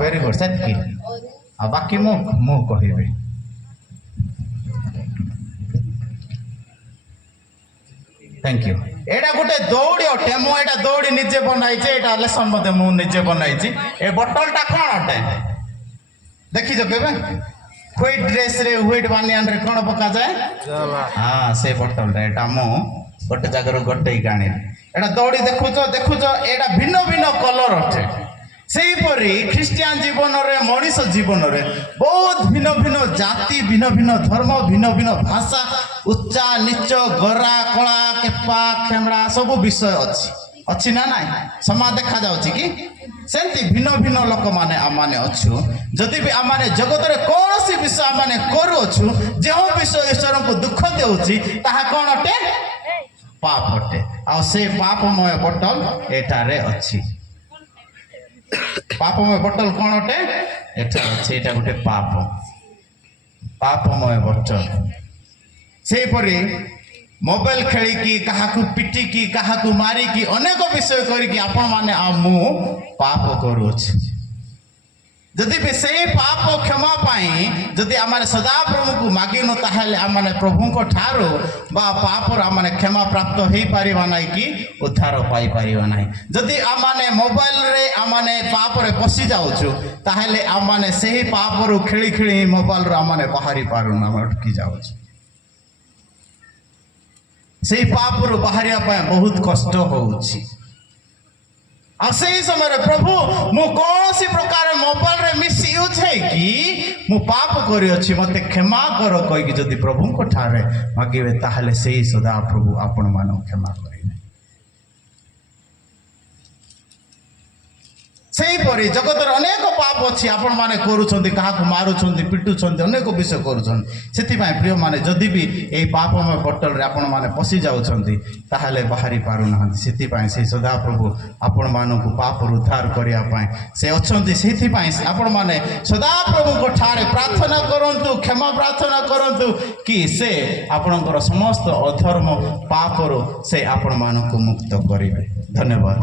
Very good ସେତିକି ଆଉ ବାକି ମୁଁ କହିବି। Thank you. एटा गोटे दौड़ी अटे मु एटा दौड़ी निजे बनाई एटा लेसन मते मु निजे बनाई ए बोतलटा कौन अटे देखी जो केबे व्हाइट ड्रेस रे व्हाइट बानियान रे कौन पका जाए हां से बोतलटा एटा मु गोटे जगह गोटे गाणी एटा दौड़ी देखुच एटा भिन्न भिन्न कलर अटे सेहीपरि ख्रीस्टियान जीवन रे मनीष जीवन रे बहुत भिन्न भिन्न जाति भिन्न भिन्न धर्म भिन्न भिन्न भाषा उच्चा नीच गोरा कला केपा खेमड़ा सब विषय अच्छी ना नाई समाज देखा जाउची कि सेंती भिन्न भिन्न लोक माने आमाने अच्छु जदि भी आमाने जगत रे कोनोसी विषय आमाने करूछु जो विषय ईश्वर को दुख देउची ताहा कोन अटे पाप अटे आ से पापमय बोतल एटारे अच्छी पापमय बोतल कौन अटे एटा अच्छे एटा गोटे पापमय बोतल से परी मोबाइल खेलिकी काहाकू पिटिकी काहाकू मारिकी अनेक विषय करिकी आपण माने आ मु पाप करूछ जदि भी से पाप क्षमा पाई जदि आमाने सदा प्रभु को मागिनो ताहेले आमाने प्रभु को ठारो बा पाप र आमाने क्षमा प्राप्त हेई पारिबा नाही कि उद्धार पाई पारिबा नाही जदि आमाने मोबाइल रे आमाने पाप रे पसी जाउछु ताहेले आमाने सेही पाप रु खेली खेली मोबाइल रो आमाने बाहरी पारु ना अटकी जाउछु सेही पाप रु बाहरिया पाए बहुत कष्ट होउछि आ सही समय प्रभु मु कौन सी प्रकार मोबाइल रे मिस यूज है कि मु पाप करी अछि मते क्षमा करो कहि कि जदि प्रभु को ठारे मागिबे ताहले सही सदा प्रभु आपण मानो क्षमा करिने सही परी जगत रे अनेक पाप अछि आपण माने करूछंती काहा को मारुछंती पिटुछंती अनेक विषय करूछंती सेति माने प्रिय माने जदि भी एई पापमय बोतल रे आपण माने पसी जाउछंती ताहले बाहरी पारु नहंती सेति पाए से सदा प्रभु आपण मानो को पाप उद्धार करिया पाए से अछंती सेति पाए आपण माने सदा प्रभु को ठारे प्रार्थना करंतु क्षमा प्रार्थना करंतु कि से आपणकर समस्त अधर्म पाप रो से आपण मानो को मुक्त करिवे। धन्यवाद।